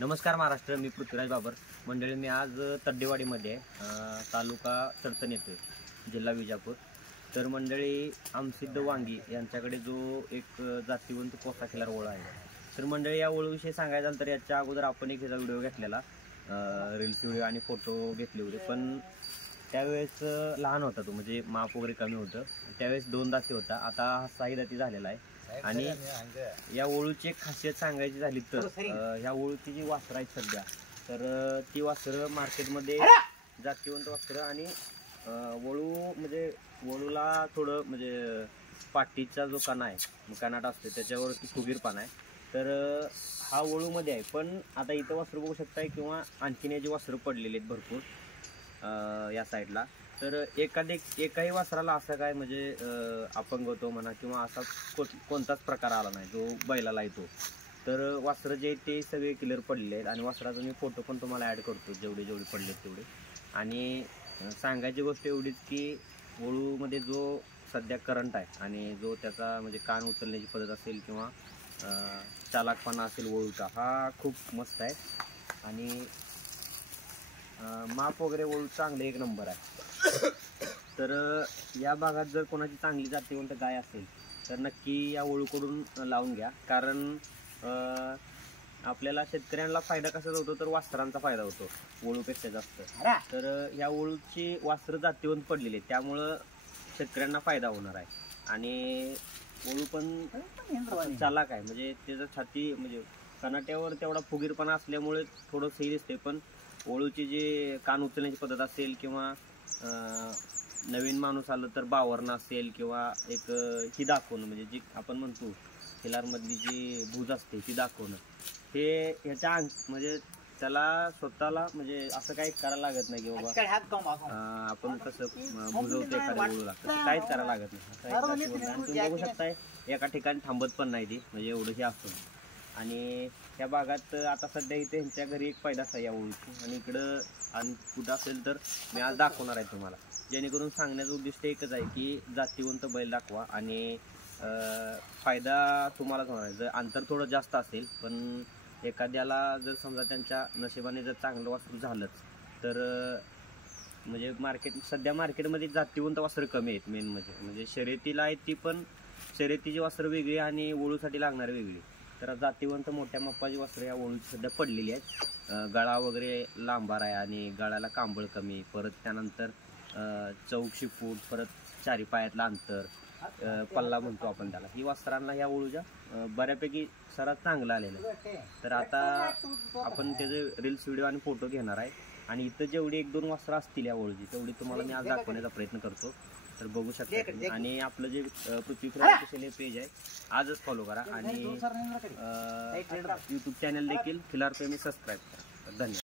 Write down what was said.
नमस्कार महाराष्ट्र, मी पृथ्वीराज बाबर. मंडळी, मी आज तड्डेवाडीमध्ये तालुका चडचण येतोय, जिल्हा विजापूर. तर मंडळी, आमसिद्ध वांगी यांच्याकडे जो एक जातीवंत कोसा खिलार वळू आहे. तर मंडळी, या वळूविषयी सांगायचं झालं तर याच्या अगोदर आपण एक ह्याचा व्हिडिओ घेतलेला, रील्स व्हिडिओ आणि फोटो घेतले होते. पण त्यावेळेस लहान होता तो, म्हणजे माप वगैरे कमी होतं. त्यावेळेस 2 दाती होता, आता 6 दाती झालेला आहे. आणि या वळूची एक खासियत सांगायची झाली तर ह्या वळूची जी वासरं आहेत सध्या, तर ती वासरं मार्केटमध्ये जातीवंत वासरं आणि वळू म्हणजे वळूला थोडं म्हणजे पाठीचा जो कणा आहे, कणाट असते त्याच्यावरती फुगीरपणा आहे. तर हा वळूमध्ये आहे. पण आता इथं वासरं बघू शकताय किंवा आणखीन याची वासरं पडलेली आहेत भरपूर या साईडला. तर एकाही वासराला असं काय म्हणजे अपंग होतो म्हणा किंवा असा कोणताच प्रकार आला नाही जो बैलाला येतो. तर वासरं जे ते सगळे क्लिअर पडलेले आहेत आणि वासराचा मी फोटो पण तुम्हाला ॲड करतो, जेवढे पडलेत तेवढे. आणि सांगायची गोष्ट एवढीच की वळूमध्ये जो सध्या करंट आहे आणि जो त्याचा म्हणजे कान उचलण्याची पद्धत असेल किंवा चालाकपणा असेल वळूचा, हा खूप मस्त आहे. आणि माप वगैरे वळू चांगले एक नंबर आहे. तर या भागात जर कोणाची चांगली जातीवंत गाय असेल तर नक्की या वळूकडून लावून घ्या. कारण आपल्याला शेतकऱ्यांना फायदा कसाच होतो तर वासरांचा फायदा होतो वळूपेक्षा जास्त. तर या वळूची वासरं जातीवंत पडलेली आहेत, त्यामुळं शेतकऱ्यांना फायदा होणार आहे. आणि वळू पण चालाक आहे, म्हणजे त्याचं छाती म्हणजे कनाट्यावर तेवढा फुगीरपणा असल्यामुळे थोडं सही दिसते. पण वळूची जी कान उचलण्याची पद्धत असेल किंवा नवीन माणूस आलं तर बावरणं असेल किंवा एक ही दाखवणं, म्हणजे जी आपण म्हणतो खिलारमधली जी भूज असते ती दाखवणं, हे ह्याच्या म्हणजे त्याला स्वतःला म्हणजे असं काही करायला लागत नाही की बाबा आपण कसं बुजवतो एखाद्या वळूला, तसं काहीच करायला लागत नाही. आणि तुम्ही बघू शकताय एका ठिकाणी थांबत पण नाही ती, म्हणजे एवढंही असून. आणि या भागात आता सध्या इथे ह्यांच्या घरी एक पैदास आहे या वळूची, आणि इकडं आणि कुठं असेल तर मी आज दाखवणार आहे तुम्हाला. जेणेकरून सांगण्याचं उद्दिष्ट एकच आहे की जातीवंत बैल दाखवा आणि फायदा तुम्हालाच होणार आहे. जर अंतर थोडं जास्त असेल, पण एखाद्याला जर समजा त्यांच्या नशिबाने जर चांगलं वासरू झालंच तर म्हणजे सध्या मार्केटमध्ये जातीवंत वासरं कमी आहेत. मेन म्हणजे शर्यतीला आहेत ती, पण शर्यतीची वासरं वेगळी आणि वळूसाठी लागणारी वेगळी. तर जातीवंत मोठ्या मापाची वासरं या वळूची सध्या पडलेली आहेत. गळा वगैरे लांबार आहे आणि गळ्याला कांबळ कमी, परत त्यानंतर चौकशी फूट, परत 4 पायातलं अंतर, पल्ला म्हणतो आपण त्याला. ही वस्त्रांना ह्या वळूच्या बऱ्यापैकी सरात चांगलं आलेलं आहे. तर आता आपण त्याचे रील्स व्हिडिओ आणि फोटो घेणार आहे. आणि इथं जेवढी 1-2 वस्त्र असतील या वळूची तेवढी तुम्हाला मी आज दाखवण्याचा प्रयत्न करतो. तर बघू शकता. आणि आपलं जे पृथ्वीराज ऑफिशियल पेज आहे आजच फॉलो करा आणि यूट्यूब चॅनल देखील खिलार प्रेमी सबस्क्राईब करा. धन्यवाद.